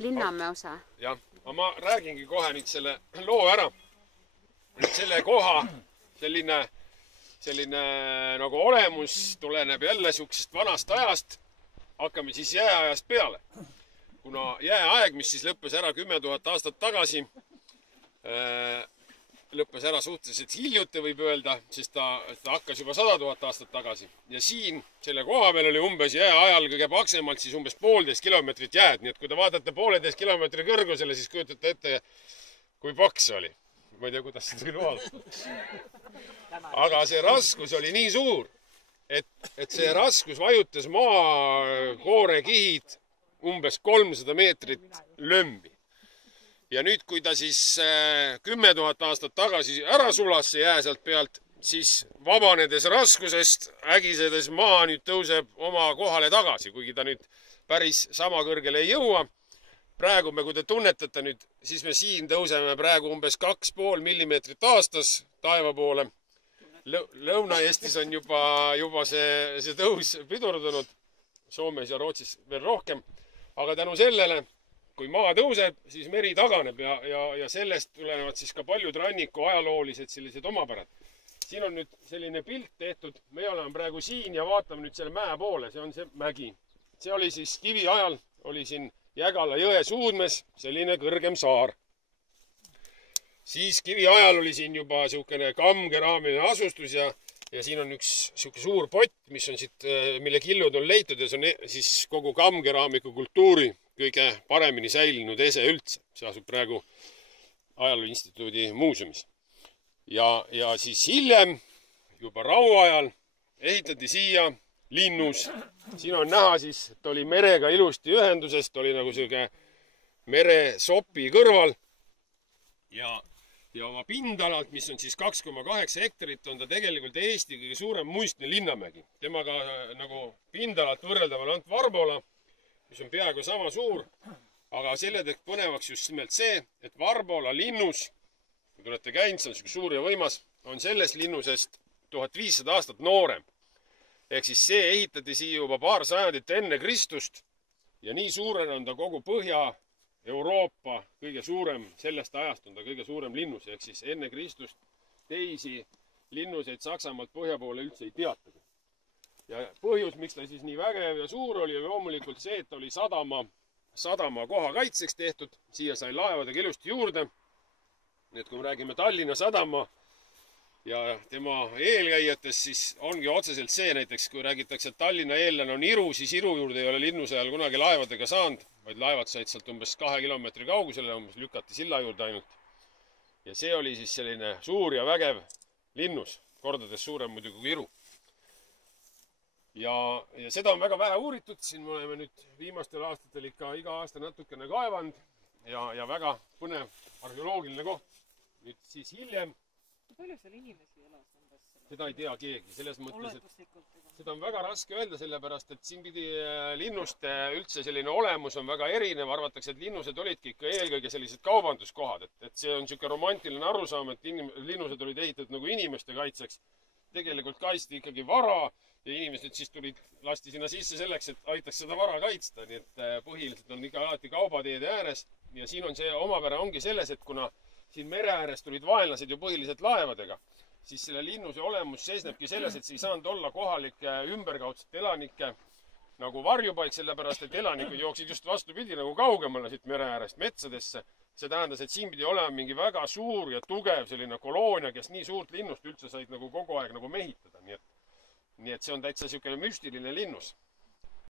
Linnamäe osa. Jah, aga ma räägingi kohe nüüd selle loo ära. Nüüd selle koha selline nagu olemus tuleneb jälle sihukesest vanast ajast. Hakkame siis jääajast peale. Kuna jääaeg, mis siis lõppes ära 10 000 aastat tagasi, lõppes ära suhteliselt hiljuti, võib öelda, sest ta hakkas juba 100 000 aastat tagasi. Ja siin selle koha peal oli umbes jääajal kõige paksemalt siis umbes 1,5 kilomeetrit jääd. Nii et kui te vaatate 1,5 kilomeetri kõrgusele, siis kujutate ette, kui paks see oli. Ma ei tea, kuidas seda küll vaadata. Aga see raskus oli nii suur, et see raskus vajutas maakoore kihid umbes 300 meetrit lömbi. Ja nüüd, kui ta siis 10 000 aastat tagasi ära sulas see jää sealt pealt, siis vabanedes raskusest ägisedes maa nüüd tõuseb oma kohale tagasi, kuigi ta nüüd päris sama kõrgele ei jõua. Praegu kui te tunnetate nüüd, siis me siin tõuseme praegu umbes 2,5 millimeetrit aastas taeva poole. Lõuna-Eestis on juba see tõus pidurdunud, Soomes ja Rootsis veel rohkem. Aga tänu sellele, kui maa tõuseb, siis meri taganeb ja sellest tulenevad siis ka paljud ranniku ajaloolised sellised omapärad. Siin on nüüd selline pilt tehtud. Me oleme praegu siin ja vaatame nüüd selle mäe poole. See on see mägi. See oli siis kivi ajal, oli siin Jägala jõe suudmes selline kõrgem saar. Siis kivi ajal oli siin juba siukene kammkeraamiline asustus ja siin on üks siuke suur pott, mis on siit, mille killud on leitud ja see on siis kogu kammkeraamiku kultuuri kõige paremini säilinud ese üldse. See asub praegu Ajaloo Instituudi muuseumis. Ja siis hiljem, juba rauaajal, ehitati siia linnus. Siin on näha siis, et oli merega ilusti ühendusest, oli nagu siuke meresopi kõrval. Ja oma pindalalt, mis on siis 2,8 hektarit, on ta tegelikult Eesti kõige suurem muistne linnamägi. Temaga nagu pindalalt võrreldaval on Varbola, mis on peaaegu sama suur, aga selle teeb põnevaks just nimelt see, et Varbola linnus, kui te olete käinud, see on suur ja võimas, on sellest linnusest 1500 aastat noorem. Ehk siis see ehitati siia juba paar sajandit enne Kristust ja nii suurena on ta kogu Põhja-Euroopa kõige suurem, sellest ajast on ta kõige suurem linnus, ehk siis enne Kristust teisi linnuseid Saksamaalt põhja poole üldse ei teatagi. Ja põhjus, miks ta siis nii vägev ja suur oli loomulikult see, et oli sadama koha kaitseks tehtud. Siia sai laevadega ilusti juurde. Nii et kui me räägime Tallinna sadama ja tema eelkäijatest, siis ongi otseselt see näiteks, kui räägitakse, et Tallinna eellane on Iru, siis Iru juurde ei ole linnuse ajal kunagi laevadega saanud, vaid laevad said sealt umbes 2 kilomeetri kaugusele, umbes lükati silla juurde ainult. Ja see oli siis selline suur ja vägev linnus, kordades suurem muidugi kui Iru. Ja seda on väga vähe uuritud, siin me oleme nüüd viimastel aastatel ikka iga aasta natukene kaevanud ja väga põnev arheoloogiline koht. Nüüd siis hiljem. Palju seal inimesi elas umbes? Seda ei tea keegi, selles mõttes, et seda on väga raske öelda, sellepärast, et siin pidi linnuste üldse selline olemus on väga erinev. Arvatakse, et linnused olidki ikka eelkõige sellised kaubanduskohad, et see on siuke romantiline arusaam, et linnused olid ehitatud nagu inimeste kaitseks. Tegelikult kaitsti ikkagi vara ja inimesed siis lasti sinna sisse selleks, et aitaks seda vara kaitsta. Nii et põhiliselt on ikka alati kaubateede ääres ja siin on see omapära ongi selles, et kuna siin mere ääres tulid vaenlased ju põhiliselt laevadega, siis selle linnuse olemus seisnebki selles, et see ei saanud olla kohalike ümberkaudsete elanike nagu varjupaik, sellepärast, et elanikud jooksid just vastupidi nagu kaugemale siit mere äärest metsadesse. See tähendas, et siin pidi olema mingi väga suur ja tugev selline koloonia, kes nii suurt linnust üldse said nagu kogu aeg nagu mehitada. Nii et see on täitsa siuke müstiline linnus.